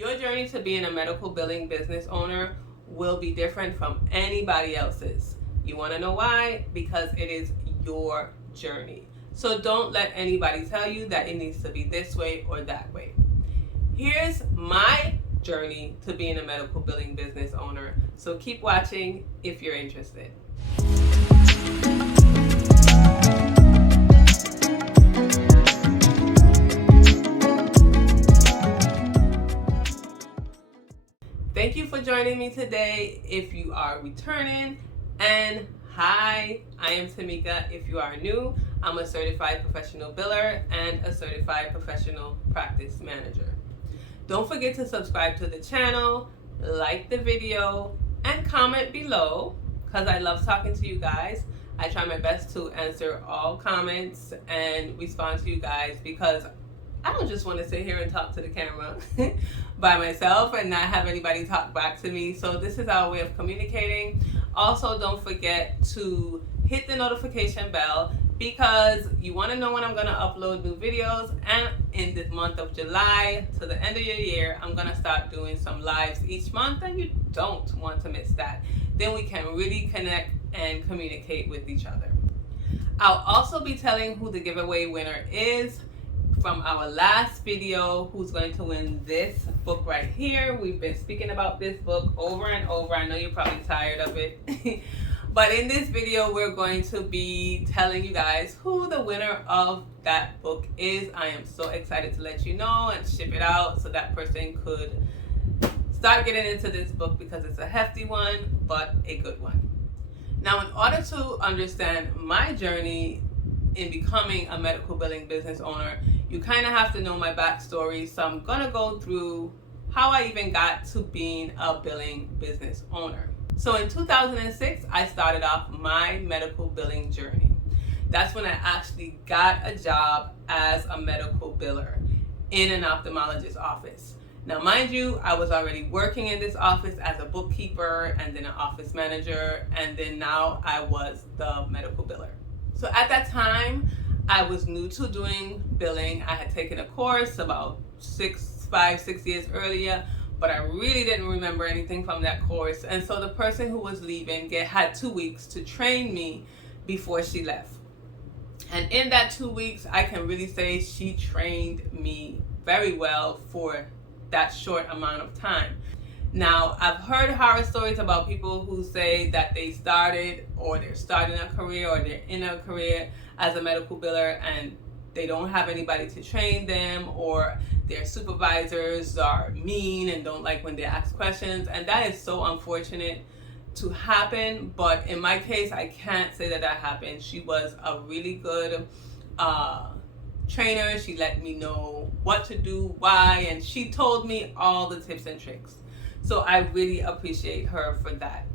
Your journey to being a medical billing business owner will be different from anybody else's. You want to know why? Because it is your journey. So don't let anybody tell you that it needs to be this way or that way. Here's my journey to being a medical billing business owner. So keep watching if you're interested. Thank you for joining me today if you are returning, and hi, I am Tamika. If you are new, I'm a certified professional biller and a certified professional practice manager. Don't forget to subscribe to the channel, like the video, and comment below because I love talking to you guys. I try my best to answer all comments and respond to you guys because I don't just want to sit here and talk to the camera by myself and not have anybody talk back to me. So this is our way of communicating. Also, don't forget to hit the notification bell because you want to know when I'm going to upload new videos. And in this month of July to the end of your year, I'm going to start doing some lives each month, and you don't want to miss that. Then we can really connect and communicate with each other. I'll also be telling who the giveaway winner is from our last video, who's going to win this book right here. We've been speaking about this book over and over. I know you're probably tired of it. But in this video, we're going to be telling you guys who the winner of that book is. I am so excited to let you know and ship it out so that person could start getting into this book because it's a hefty one, but a good one. Now, in order to understand my journey in becoming a medical billing business owner, you kind of have to know my backstory. So I'm gonna go through how I even got to being a billing business owner. So in 2006, I started off my medical billing journey. That's when I actually got a job as a medical biller in an ophthalmologist's office. Now, mind you, I was already working in this office as a bookkeeper and then an office manager, and then now I was the medical biller. So at that time, I was new to doing billing. I had taken a course about 5-6 years earlier, but I really didn't remember anything from that course. And so the person who was leaving had 2 weeks to train me before she left. And in that 2 weeks, I can really say she trained me very well for that short amount of time. Now, I've heard horror stories about people who say that they started or they're starting a career or they're in a career as a medical biller and they don't have anybody to train them, or their supervisors are mean and don't like when they ask questions. And that is so unfortunate to happen. But in my case, I can't say that happened. She was a really good trainer. She let me know what to do, why, and she told me all the tips and tricks. So I really appreciate her for that.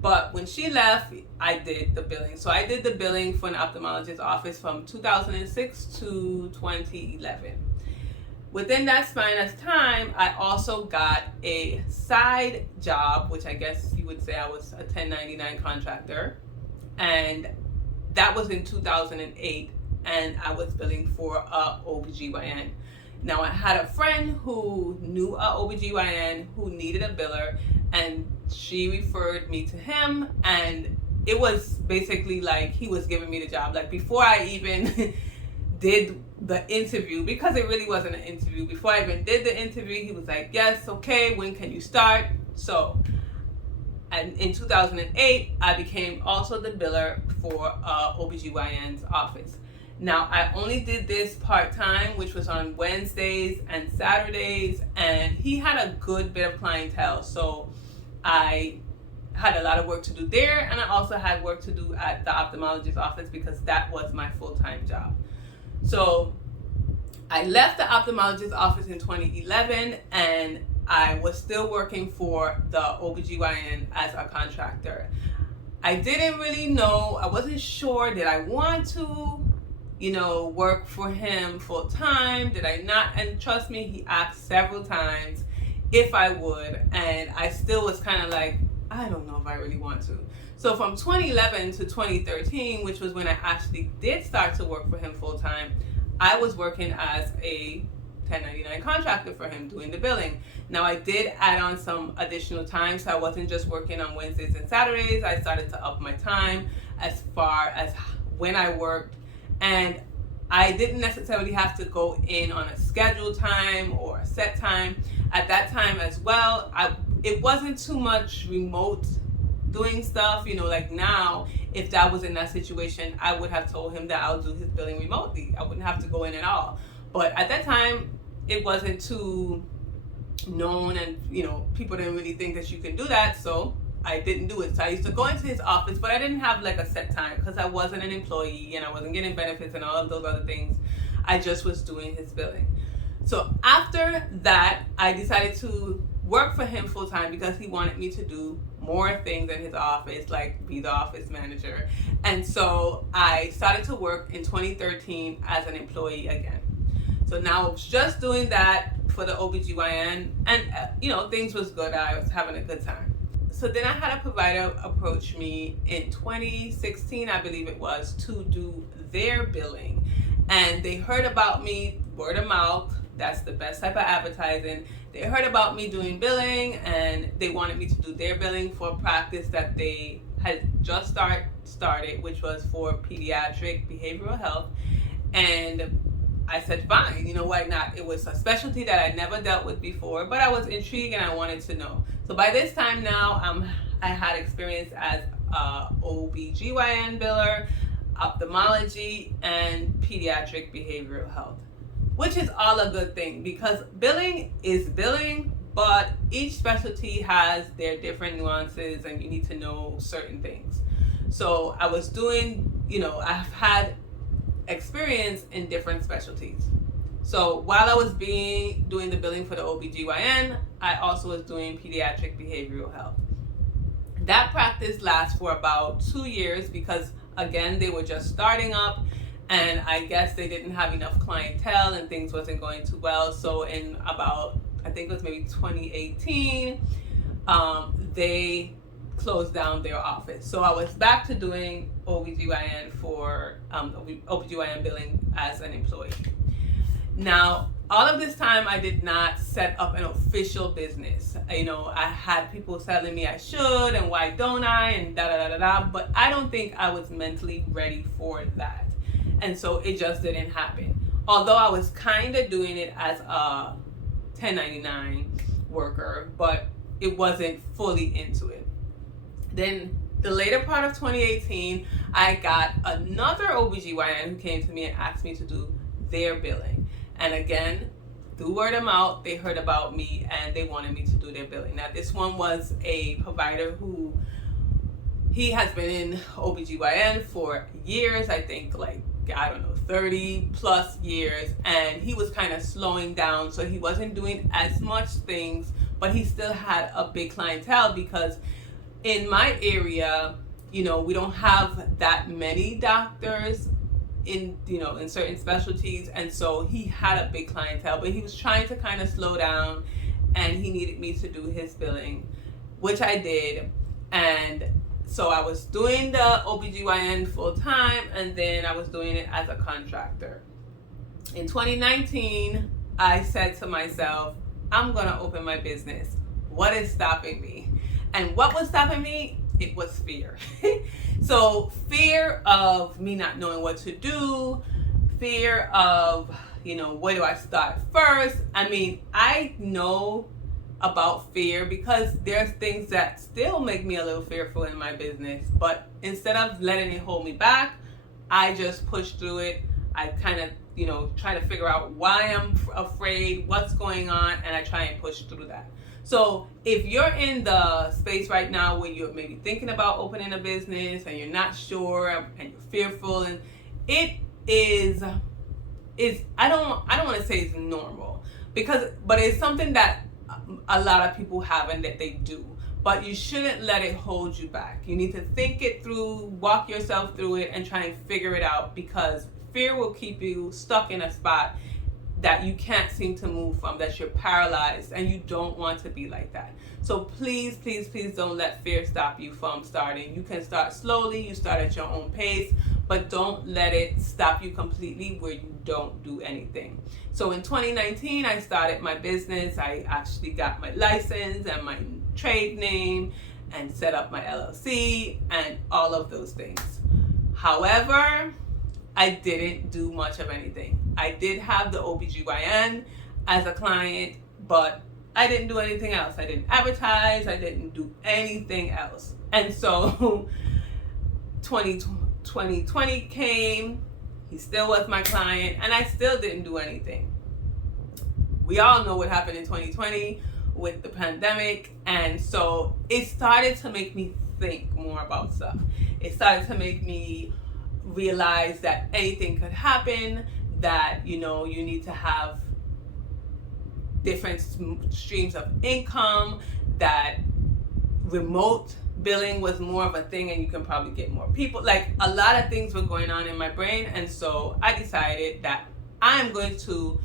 But when she left, I did the billing. So I did the billing for an ophthalmologist's office from 2006 to 2011. Within that span of time, I also got a side job, which I guess you would say I was a 1099 contractor. And that was in 2008, and I was billing for a OBGYN. Now, I had a friend who knew a OBGYN who needed a biller, and she referred me to him, and it was basically like he was giving me the job. Like, before I even did the interview, because it really wasn't an interview, before I even did the interview, he was like, yes, okay, when can you start? So, and in 2008, I became also the biller for OBGYN's office. Now, I only did this part-time, which was on Wednesdays and Saturdays, and he had a good bit of clientele. So I had a lot of work to do there, and I also had work to do at the ophthalmologist's office because that was my full-time job. So I left the ophthalmologist's office in 2011, and I was still working for the OBGYN as a contractor. I didn't really know, I wasn't sure, did I want to work for him full time? Did I not? And trust me, he asked several times if I would, and I still was kind of like, I don't know if I really want to. So from 2011 to 2013, which was when I actually did start to work for him full time, I was working as a 1099 contractor for him doing the billing. Now I did add on some additional time, so I wasn't just working on Wednesdays and Saturdays. I started to up my time as far as when I worked, and I didn't necessarily have to go in on a scheduled time or a set time. At that time as well, it wasn't too much remote doing stuff, like now, if that was in that situation, I would have told him that I'll do his billing remotely. I wouldn't have to go in at all. But at that time, it wasn't too known, and people didn't really think that you can do that, so I didn't do it. So I used to go into his office, but I didn't have like a set time because I wasn't an employee and I wasn't getting benefits and all of those other things. I just was doing his billing. So after that, I decided to work for him full time because he wanted me to do more things in his office, like be the office manager. And so I started to work in 2013 as an employee again. So now I was just doing that for the OBGYN, and things was good. I was having a good time. So then I had a provider approach me in 2016, I believe it was, to do their billing. And they heard about me, word of mouth. That's the best type of advertising. They heard about me doing billing, and they wanted me to do their billing for a practice that they had just started, which was for pediatric behavioral health. And I said, fine, why not? It was a specialty that I never dealt with before, but I was intrigued and I wanted to know. So by this time now, I had experience as a OBGYN biller, ophthalmology, and pediatric behavioral health, which is all a good thing because billing is billing, but each specialty has their different nuances and you need to know certain things. So I was doing, I've had experience in different specialties. So while I was doing the billing for the OBGYN, I also was doing pediatric behavioral health. That practice lasts for about 2 years because, again, they were just starting up, and I guess they didn't have enough clientele and things wasn't going too well. So in about, I think it was maybe 2018, they closed down their office. So I was back to doing OBGYN for OBGYN billing as an employee. Now, all of this time, I did not set up an official business. I had people telling me I should and why don't I and da-da-da-da-da, but I don't think I was mentally ready for that. And so it just didn't happen. Although I was kind of doing it as a 1099 worker, but it wasn't fully into it. Then the later part of 2018, I got another OBGYN who came to me and asked me to do their billing. And again, through word of mouth, they heard about me and they wanted me to do their billing. Now, this one was a provider who, he has been in OBGYN for years, I think 30 plus years, and he was kind of slowing down, so he wasn't doing as much things, but he still had a big clientele because in my area, we don't have that many doctors in certain specialties, and so he had a big clientele, but he was trying to kind of slow down, and he needed me to do his billing, which I did. And so I was doing the OBGYN full time, and then I was doing it as a contractor. In 2019, I said to myself, I'm gonna open my business. What is stopping me? And what was stopping me? It was fear. So fear of me not knowing what to do, fear of, where do I start first? I know about fear because there's things that still make me a little fearful in my business, but instead of letting it hold me back, I just push through it. I kind of, try to figure out why I'm afraid, what's going on, and I try and push through that. So if you're in the space right now where you're maybe thinking about opening a business and you're not sure and you're fearful, and it is I don't want to say it's normal but it's something that a lot of people have and that they do, but you shouldn't let it hold you back. You need to think it through, walk yourself through it, and try and figure it out, because fear will keep you stuck in a spot that you can't seem to move from, that you're paralyzed, and you don't want to be like that. So please, please, please don't let fear stop you from starting. You can start slowly, you start at your own pace, but don't let it stop you completely where you don't do anything. So in 2019, I started my business. I actually got my license and my trade name and set up my LLC and all of those things. However, I didn't do much of anything. I did have the OBGYN as a client, but I didn't do anything else. I didn't advertise. I didn't do anything else. And so 2020 came. He still was my client, and I still didn't do anything. We all know what happened in 2020 with the pandemic, and so it started to make me think more about stuff. It started to make me realize that anything could happen, that you need to have different streams of income, that remote billing was more of a thing and you can probably get more people. Like, a lot of things were going on in my brain, and so I decided that I'm going to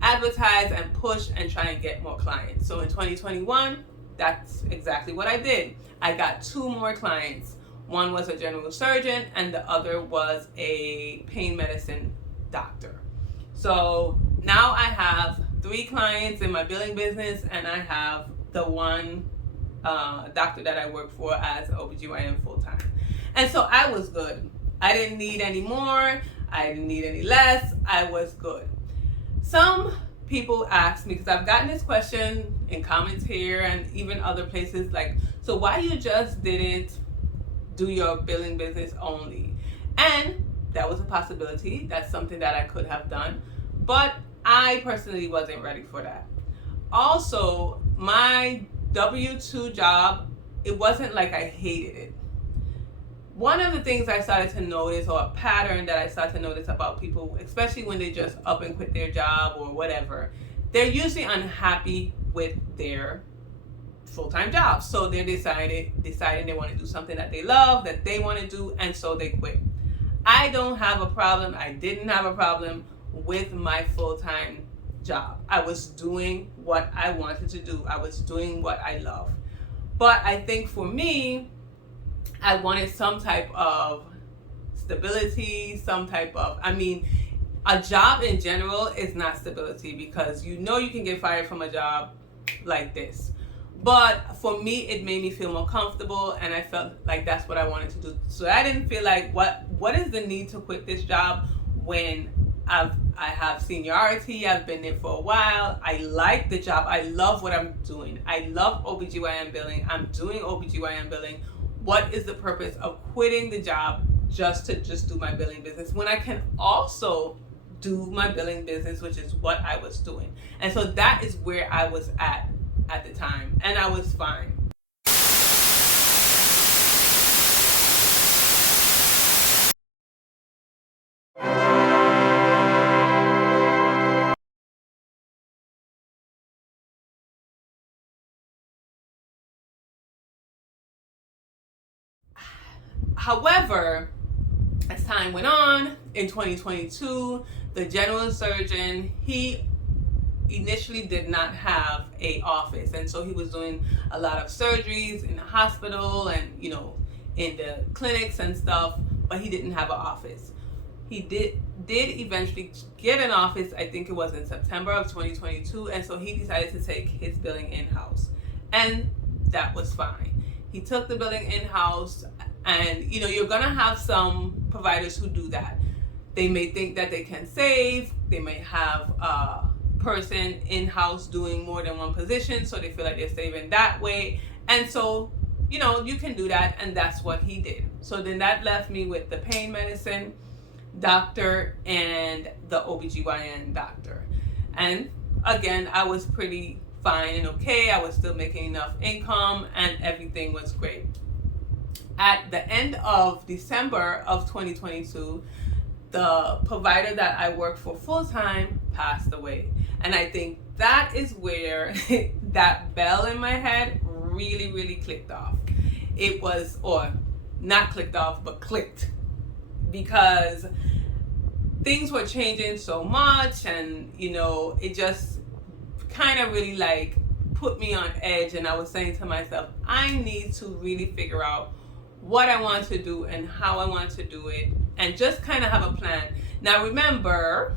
advertise and push and try and get more clients. So in 2021, that's exactly what I did. I got 2 more clients. One was a general surgeon and the other was a pain medicine doctor. So now I have 3 clients in my billing business, and I have the one doctor that I work for as an OBGYN full-time. And so I was good. I didn't need any more. I didn't need any less. I was good. Some people ask me, because I've gotten this question in comments here and even other places, like, so why you just didn't do your billing business only? And that was a possibility. That's something that I could have done, but I personally wasn't ready for that. Also, my W-2 job, it wasn't like I hated it. One of the things I started to notice, or a pattern that I started to notice about people, especially when they just up and quit their job or whatever, they're usually unhappy with their full-time jobs. So they're deciding they want to do something that they love, that they want to do, and so they quit. I don't have a problem. I didn't have a problem with my full-time job. I was doing what I wanted to do. I was doing what I love. But I think for me, I wanted some type of stability, a job in general is not stability, because you can get fired from a job like this. But for me, it made me feel more comfortable, and I felt like that's what I wanted to do. So I didn't feel like, what is the need to quit this job when I have seniority, I've been there for a while, I like the job, I love what I'm doing. I love OBGYN billing, I'm doing OBGYN billing. What is the purpose of quitting the job just to do my billing business when I can also do my billing business, which is what I was doing? And so that is where I was at the time, and I was fine. However, as time went on, in 2022, the general surgeon, he initially did not have an office, and so he was doing a lot of surgeries in the hospital and in the clinics and stuff, but he didn't have an office. He did eventually get an office. I think it was in September of 2022, and so he decided to take his billing in-house, and that was fine. He took the billing in-house, and you're gonna have some providers who do that. They may think that they can save. They may have a person in-house doing more than one position, so they feel like they're saving that way. And so you can do that, and that's what he did. So then that left me with the pain medicine doctor and the OBGYN doctor. And again, I was pretty fine and okay. I was still making enough income, and everything was great. At the end of December of 2022, the provider that I work for full-time passed away. And I think that is where that bell in my head really, really clicked off. It was, or not clicked off, but clicked. Because things were changing so much, and it just kind of really like put me on edge. And I was saying to myself, I need to really figure out what I want to do and how I want to do it, and just kind of have a plan. Now remember,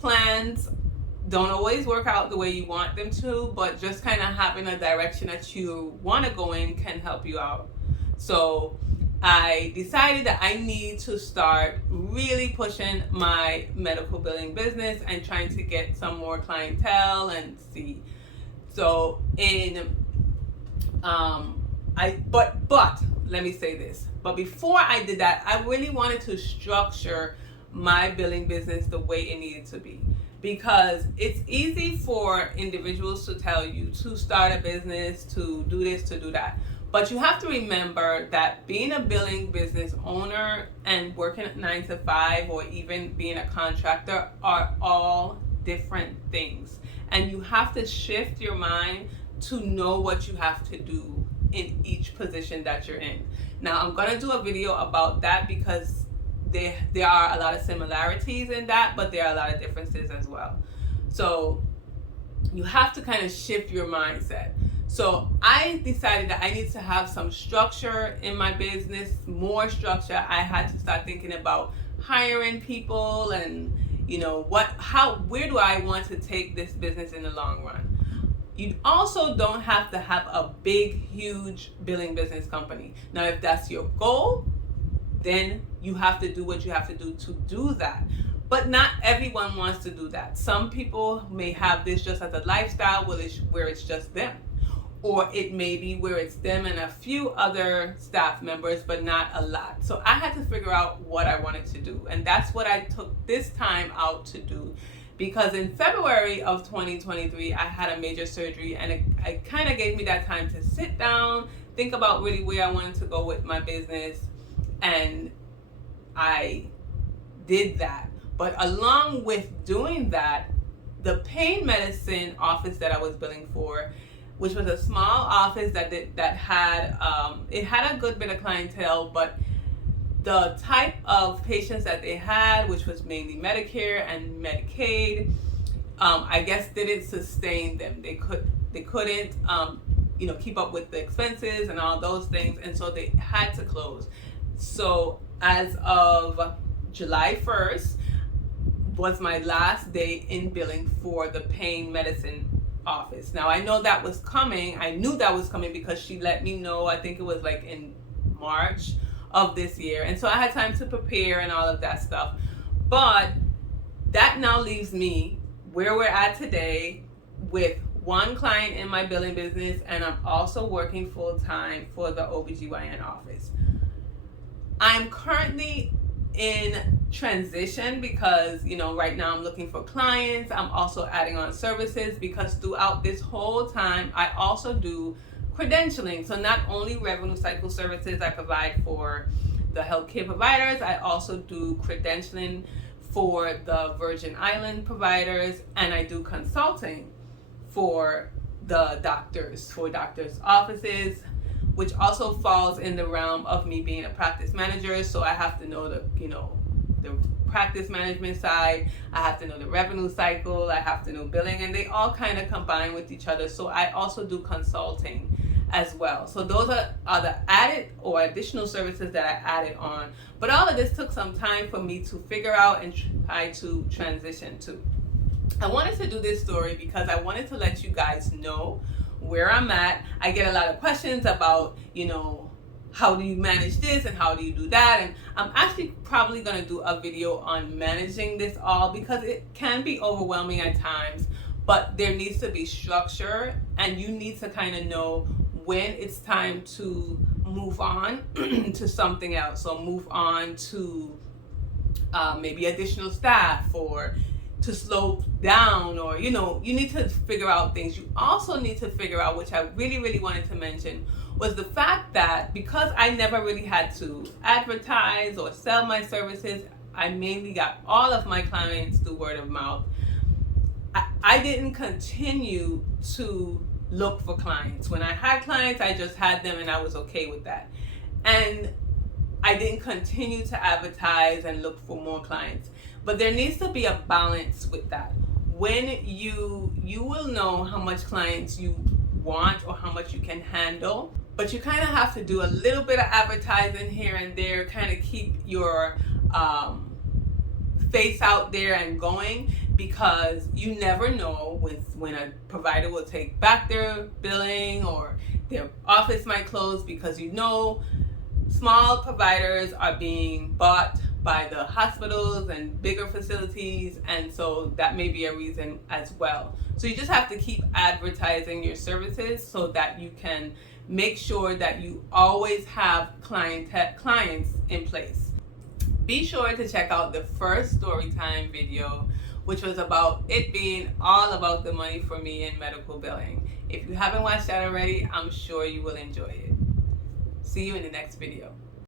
plans don't always work out the way you want them to, but just kind of having a direction that you want to go in can help you out. So I decided that I need to start really pushing my medical billing business and trying to get some more clientele and see. So but let me say this. But before I did that, I really wanted to structure my billing business the way it needed to be. Because it's easy for individuals to tell you to start a business, to do this, to do that. But you have to remember that being a billing business owner and working at 9 to 5 or even being a contractor are all different things. And you have to shift your mind to know what you have to do in each position that you're in. Now, I'm going to do a video about that because there are a lot of similarities in that, but there are a lot of differences as well. So you have to kind of shift your mindset. So I decided that I need to have some structure in my business, more structure. I had to start thinking about hiring people and where do I want to take this business in the long run. You also don't have to have a big, huge billing business company. Now, if that's your goal, then you have to do what you have to do that. But not everyone wants to do that. Some people may have this just as a lifestyle where it's just them. Or it may be where it's them and a few other staff members, but not a lot. So I had to figure out what I wanted to do. And that's what I took this time out to do. Because in February of 2023, I had a major surgery, and it kind of gave me that time to sit down, think about really where I wanted to go with my business. And I did that. But along with doing that, the pain medicine office that I was billing for, which was a small office that had a good bit of clientele, but the type of patients that they had, which was mainly Medicare and Medicaid, I guess didn't sustain them. They couldn't keep up with the expenses and all those things, and so they had to close. So as of July 1st was my last day in billing for the pain medicine office. Now, I know that was coming. I knew that was coming because she let me know, I think it was like in March of this year. And so I had time to prepare and all of that stuff. But that now leaves me where we're at today with one client in my billing business, and I'm also working full time for the OBGYN office. I'm currently in transition because, right now I'm looking for clients. I'm also adding on services because throughout this whole time, I also do credentialing. So not only revenue cycle services I provide for the healthcare providers, I also do credentialing for the Virgin Island providers, and I do consulting for the doctors, for doctors' offices, which also falls in the realm of me being a practice manager. So I have to know the practice management side, I have to know the revenue cycle, I have to know billing, and they all kind of combine with each other. So I also do consulting as well. So those are the added or additional services that I added on. But all of this took some time for me to figure out and try to transition to. I wanted to do this story because I wanted to let you guys know where I'm at. I get a lot of questions about, how do you manage this and how do you do that? And I'm actually probably going to do a video on managing this all because it can be overwhelming at times, but there needs to be structure, and you need to kind of know when it's time to move on to something else. So move on to maybe additional staff, or to slow down, or you need to figure out things. You also need to figure out, which I really, really wanted to mention, was the fact that because I never really had to advertise or sell my services, I mainly got all of my clients through word of mouth. I didn't continue to look for clients. When I had clients, I just had them and I was okay with that. And I didn't continue to advertise and look for more clients. But there needs to be a balance with that. When you will know how much clients you want or how much you can handle, but you kind of have to do a little bit of advertising here and there, kind of keep your face out there and going, because you never know when a provider will take back their billing or their office might close, because small providers are being bought by the hospitals and bigger facilities, and so that may be a reason as well. So you just have to keep advertising your services so that you can make sure that you always have clients in place. Be sure to check out the first storytime video, which was about it being all about the money for me in medical billing. If you haven't watched that already, I'm sure you will enjoy it. See you in the next video.